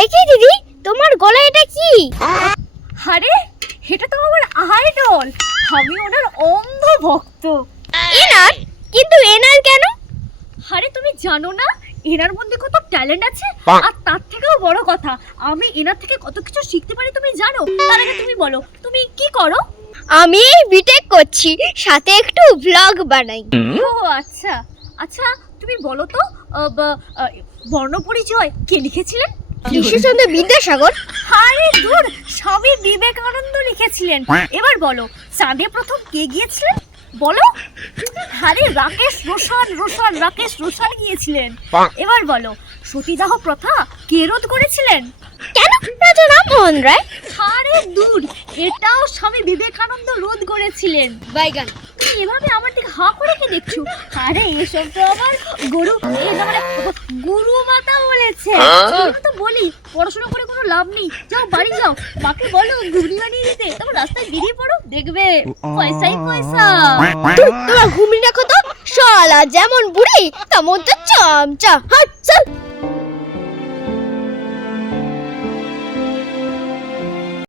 এ কি দিদি, তোমার গলায় এটা কি? আরে এটা তো আমার আইডল, আমি ওনার অন্ধ ভক্ত। এনার? কিন্তু এনার কেন? আরে তুমি জানো না এনার মধ্যে কত ট্যালেন্ট আছে? আর তার থেকেও বড় কথা, আমি এনার থেকে কত কিছু শিখতে পারি তুমি জানো? তার আগে তুমি বলো তুমি কি করো? আমি বিটেক করছি, সাথে একটু ব্লগ বানাই। ও আচ্ছা আচ্ছা, তুমি বলো তো বর্ণপরিচয় কে লিখেছিলেন? ঈশ্বরচন্দ্র বিদ্যাসাগর। আরে দূর, স্বামী বিবেকানন্দ লিখেছিলেন। এবার বলো চাঁদে প্রথম কে গিয়েছিলেন বলো? আরে রাকেশ রোশন গিয়েছিলেন। এবার বলো সতীদাহ প্রথা কে রোধ করেছিলেন? কেন? রাজা রামমোহন রায়। আরে দূর, এটাও স্বামী বিবেকানন্দ রোধ করেছিলেন। বাইগান। তুমি এভাবে আমার দিকে হাঁ করে কি দেখছো? আরে এসব তো আমার গুরু গুরু মাতা বলেছে। আমি তো বলি পড়াশোনা করে কোনো লাভ নেই, যাও বাড়ি যাও, মাকে বলো ঘুগনি বানিয়ে দিতে, তারপর রাস্তায় বেরিয়ে পড়ো, দেখবে পয়সাই পয়সা। তোরা ঘুমিয়ে রাখো তো, শালা যেমন বুড়ি তেমন তো চামচা। হাট চল।